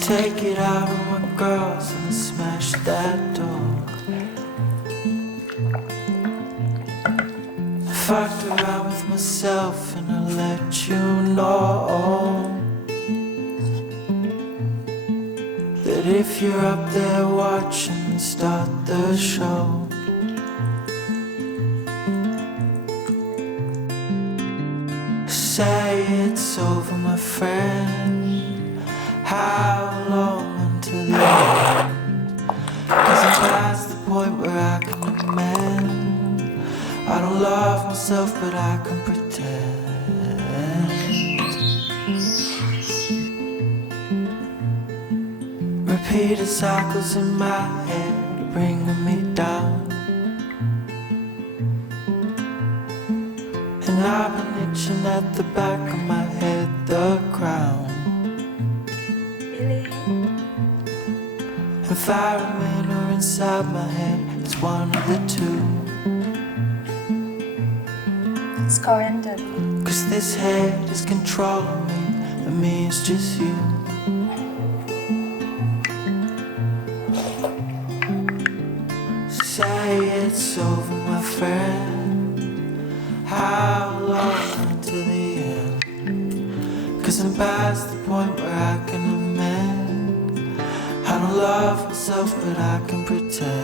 Take it out of my girls and smash that door. I fucked around with myself and I let you know that if you're up there watching, start the show. Say it's over, my friend. How long until the end? 'Cause I'm past the point where I can amend. I don't love myself, but I can pretend. Repeated cycles in my head bringing me down, and I've been itching at the back of my head, the crown. Environment or inside my head, it's one of the two. It's Coriander. 'Cause this head is controlling me, and me is just you. Say it's over, my friend. How long until the end? 'Cause I'm past the point where I can amend. I don't love myself, but I can pretend.